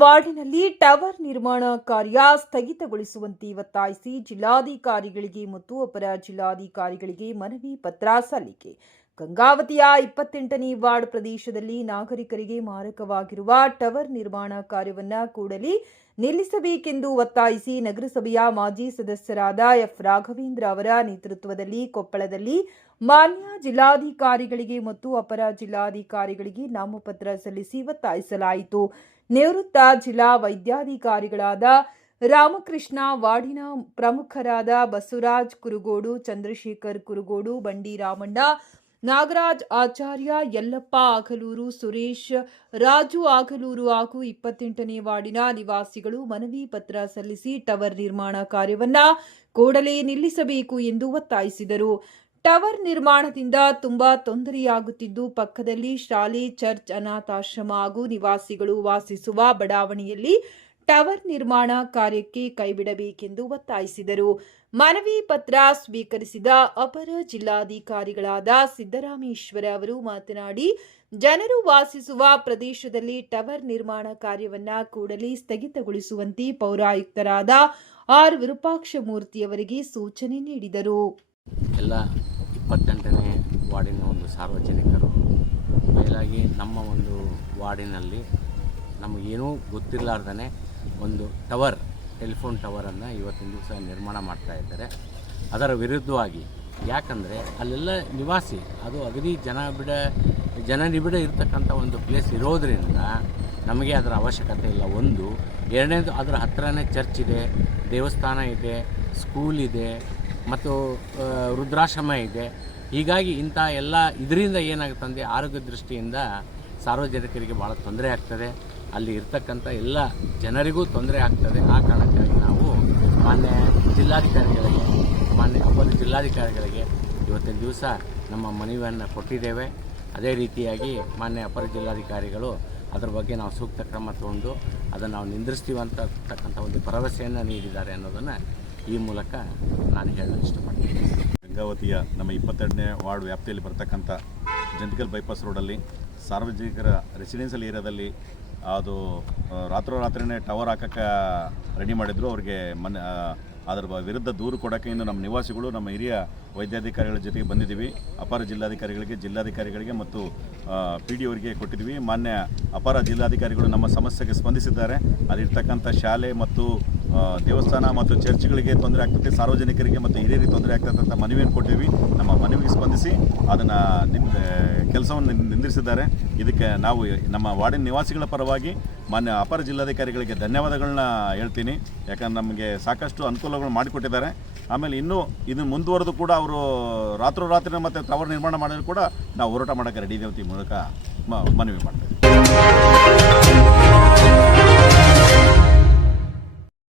ವಾರ್ಡಿನಲ್ಲಿ tower ನಿರ್ಮಾಣ ಕಾರ್ಯ ಸ್ಥಗಿತಗೊಳಿಸುವಂತೆ ಒತ್ತಾಯಿಸಿ ಜಿಲ್ಲಾಧಿಕಾರಿಗಳಿಗೆ ಮತ್ತು ಅಪರ ಜಿಲ್ಲಾಧಿಕಾರಿಗಳಿಗೆ ಮನವಿ ಪತ್ರ ಸಲ್ಲಿಕೆ. ಗಂಗಾವತಿಯ 28ನೇ ವಾರ್ಡ್ ಪ್ರದೇಶದಲ್ಲಿ ನಾಗರಿಕರಿಗೆ ಮಾರಕವಾಗಿರುವ ಟವರ್ ನಿರ್ಮಾಣ ಕಾರ್ಯವನ್ನು ಕೂಡಲೇ ನಿಲ್ಲಿಸಬೇಕೆಂದು ಒತ್ತಾಯಿಸಿ ನಗರಸಭೆಯ ಮಾಜಿ ಸದಸ್ಯರಾದ ಎಫ್ ರಾಘವೇಂದ್ರ ಅವರ ನೇತೃತ್ವದಲ್ಲಿ ಕೊಪ್ಪಳದಲ್ಲಿ ಮಾನ್ಯ ಜಿಲ್ಲಾಧಿಕಾರಿಗಳಿಗೆ ಮತ್ತು ಅಪರ ಜಿಲ್ಲಾಧಿಕಾರಿಗಳಿಗೆ ನಾಮಪತ್ರ ಸಲ್ಲಿಸಿ ಒತ್ತಾಯಿಸಲಾಯಿತು. ನಿವೃತ್ತ ಜಿಲ್ಲಾ ವೈದ್ಯಾಧಿಕಾರಿಗಳಾದ ರಾಮಕೃಷ್ಣ, ವಾರ್ಡಿನ ಪ್ರಮುಖರಾದ ಬಸವರಾಜ್ ಕುರುಗೋಡು, ಚಂದ್ರಶೇಖರ್ ಕುರುಗೋಡು, ಬಂಡಿ ರಾಮಣ್ಣ, ನಾಗರಾಜ್ ಆಚಾರ್ಯ, ಯಲ್ಲಪ್ಪ ಆಗಲೂರು, ಸುರೇಶ್, ರಾಜು ಆಗಲೂರು ಹಾಗೂ 28ನೇ ವಾರ್ಡಿನ ನಿವಾಸಿಗಳು ಮನವಿ ಪತ್ರ ಸಲ್ಲಿಸಿ ಟವರ್ ನಿರ್ಮಾಣ ಕಾರ್ಯವನ್ನ ಕೂಡಲೇ ನಿಲ್ಲಿಸಬೇಕು ಎಂದು ಒತ್ತಾಯಿಸಿದರು. ಟವರ್ ನಿರ್ಮಾಣದಿಂದ ತುಂಬಾ ತೊಂದರೆಯಾಗುತ್ತಿದ್ದು, ಪಕ್ಕದಲ್ಲಿ ಶಾಲೆ, ಚರ್ಚ್, ಅನಾಥಾಶ್ರಮ ಹಾಗೂ ನಿವಾಸಿಗಳು ವಾಸಿಸುವ ಬಡಾವಣೆಯಲ್ಲಿ ಟವರ್ ನಿರ್ಮಾಣ ಕಾರ್ಯಕ್ಕೆ ಕೈಬಿಡಬೇಕೆಂದು ಒತ್ತಾಯಿಸಿದರು. ಮನವಿ ಪತ್ರ ಸ್ವೀಕರಿಸಿದ ಅಪರ ಜಿಲ್ಲಾಧಿಕಾರಿಗಳಾದ ಸಿದ್ದರಾಮೇಶ್ವರ ಅವರು ಮಾತನಾಡಿ, ಜನರು ವಾಸಿಸುವ ಪ್ರದೇಶದಲ್ಲಿ ಟವರ್ ನಿರ್ಮಾಣ ಕಾರ್ಯವನ್ನ ಕೂಡಲೇ ಸ್ಥಗಿತಗೊಳಿಸುವಂತೆ ಪೌರಾಯುಕ್ತರಾದ ಆರ್ ವಿರೂಪಾಕ್ಷಮೂರ್ತಿಯವರಿಗೆ ಸೂಚನೆ ನೀಡಿದರು. 28ನೇ ವಾರ್ಡಿನ ಒಂದು ಸಾರ್ವಜನಿಕರು ಮೇಲಾಗಿ ನಮ್ಮ ಒಂದು ವಾರ್ಡಿನಲ್ಲಿ ನಮಗೇನೂ ಗೊತ್ತಿರಲಾರ್ದೇ ಒಂದು ಟವರ್, ಟೆಲಿಫೋನ್ ಟವರನ್ನು ಇವತ್ತಿನ ದಿವಸ ನಿರ್ಮಾಣ ಮಾಡ್ತಾ ಇದ್ದಾರೆ. ಅದರ ವಿರುದ್ಧವಾಗಿ, ಯಾಕಂದರೆ ಅಲ್ಲೆಲ್ಲ ನಿವಾಸಿ, ಅದು ಅಗದಿ ಜನನಿಬಿಡ ಇರತಕ್ಕಂಥ ಒಂದು ಪ್ಲೇಸ್ ಇರೋದರಿಂದ ನಮಗೆ ಅದರ ಅವಶ್ಯಕತೆ ಇಲ್ಲ. ಒಂದು, ಎರಡನೇದು, ಅದರ ಹತ್ತಿರನೇ ಚರ್ಚ್ ಇದೆ, ದೇವಸ್ಥಾನ ಇದೆ, ಸ್ಕೂಲ್ ಇದೆ ಮತ್ತು ವೃದ್ಧಾಶ್ರಮ ಇದೆ. ಹೀಗಾಗಿ ಇಂಥ ಎಲ್ಲ ಇದರಿಂದ ಏನಾಗುತ್ತಂದರೆ ಆರೋಗ್ಯ ದೃಷ್ಟಿಯಿಂದ ಸಾರ್ವಜನಿಕರಿಗೆ ಭಾಳ ತೊಂದರೆ ಆಗ್ತದೆ. ಅಲ್ಲಿ ಇರ್ತಕ್ಕಂಥ ಎಲ್ಲ ಜನರಿಗೂ ತೊಂದರೆ ಆಗ್ತದೆ. ಆ ಕಾರಣಕ್ಕಾಗಿ ನಾವು ಮಾನ್ಯ ಜಿಲ್ಲಾಧಿಕಾರಿಗಳಿಗೆ, ಮಾನ್ಯ ಅಪರ ಜಿಲ್ಲಾಧಿಕಾರಿಗಳಿಗೆ ಇವತ್ತಿನ ದಿವಸ ನಮ್ಮ ಮನವಿಯನ್ನು ಕೊಟ್ಟಿದ್ದೇವೆ. ಅದೇ ರೀತಿಯಾಗಿ ಮಾನ್ಯ ಅಪರ ಜಿಲ್ಲಾಧಿಕಾರಿಗಳು ಅದರ ಬಗ್ಗೆ ನಾವು ಸೂಕ್ತ ಕ್ರಮ ತಗೊಂಡು ಅದನ್ನು ನಾವು ನಿಂದಿಸ್ತೀವಿ ಅಂತಕ್ಕಂಥ ಒಂದು ಭರವಸೆಯನ್ನು ನೀಡಿದ್ದಾರೆ ಅನ್ನೋದನ್ನು ಈ ಮೂಲಕ ನಾನು ಹೇಳಲು ಇಷ್ಟಪಡ್ತೀನಿ. ಗಂಗಾವತಿಯ ನಮ್ಮ 22ನೇ ವಾರ್ಡ್ ವ್ಯಾಪ್ತಿಯಲ್ಲಿ ಬರ್ತಕ್ಕಂಥ ಜಂತಿಕಲ್ ಬೈಪಾಸ್ ರೋಡಲ್ಲಿ ಸಾರ್ವಜನಿಕರ ರೆಸಿಡೆನ್ಷಿಯಲ್ ಏರಿಯಾದಲ್ಲಿ ಅದು ರಾತ್ರೋರಾತ್ರಿನೇ ಟವರ್ ಹಾಕೋಕ್ಕೆ ರೆಡಿ ಮಾಡಿದ್ರು. ಅವ್ರಿಗೆ ಅದರ ವಿರುದ್ಧ ದೂರು ಕೊಡೋಕ್ಕೆ ಇನ್ನು ನಮ್ಮ ನಿವಾಸಿಗಳು ನಮ್ಮ ಹಿರಿಯ ವೈದ್ಯಾಧಿಕಾರಿಗಳ ಜೊತೆಗೆ ಬಂದಿದ್ದೀವಿ. ಅಪರ ಜಿಲ್ಲಾಧಿಕಾರಿಗಳಿಗೆ, ಜಿಲ್ಲಾಧಿಕಾರಿಗಳಿಗೆ ಮತ್ತು PD ಅವರಿಗೆ ಕೊಟ್ಟಿದ್ವಿ. ಮಾನ್ಯ ಅಪರ ಜಿಲ್ಲಾಧಿಕಾರಿಗಳು ನಮ್ಮ ಸಮಸ್ಯೆಗೆ ಸ್ಪಂದಿಸಿದ್ದಾರೆ. ಅಲ್ಲಿರ್ತಕ್ಕಂಥ ಶಾಲೆ ಮತ್ತು ದೇವಸ್ಥಾನ ಮತ್ತು ಚರ್ಚ್ಗಳಿಗೆ ತೊಂದರೆ ಆಗ್ತದೆ, ಸಾರ್ವಜನಿಕರಿಗೆ ಮತ್ತು ಹಿರಿಯರಿಗೆ ತೊಂದರೆ ಆಗ್ತದೆ ಅಂತ ಮನವಿಯನ್ನು ಕೊಟ್ಟಿವಿ. ನಮ್ಮ ಮನವಿಗೆ ಸ್ಪಂದಿಸಿ ಅದನ್ನು ಕೆಲಸವನ್ನು ನಿಂದಿಸಿದ್ದಾರೆ. ಇದಕ್ಕೆ ನಾವು ನಮ್ಮ ವಾರ್ಡಿನ ನಿವಾಸಿಗಳ ಪರವಾಗಿ ಮಾನ್ಯ ಅಪರ ಜಿಲ್ಲಾಧಿಕಾರಿಗಳಿಗೆ ಧನ್ಯವಾದಗಳನ್ನ ಹೇಳ್ತೀನಿ. ಯಾಕಂದ್ರೆ ನಮಗೆ ಸಾಕಷ್ಟು ಅನುಕೂಲಗಳು ಮಾಡಿಕೊಟ್ಟಿದ್ದಾರೆ. ಆಮೇಲೆ ಇನ್ನೂ ಇದನ್ನು ಮುಂದುವರೆದು ಕೂಡ ಅವರು ರಾತ್ರೋರಾತ್ರಿ ಮತ್ತು ಟವರ್ ನಿರ್ಮಾಣ ಮಾಡಿದ್ರು ಕೂಡ ನಾವು ಹೋರಾಟ ಮಾಡೋಕ್ಕೆ ರೆಡಿ ಇದ್ದೇವೆ. ಈ ಮೂಲಕ ಮನವಿ ಮಾಡ್ತೇವೆ.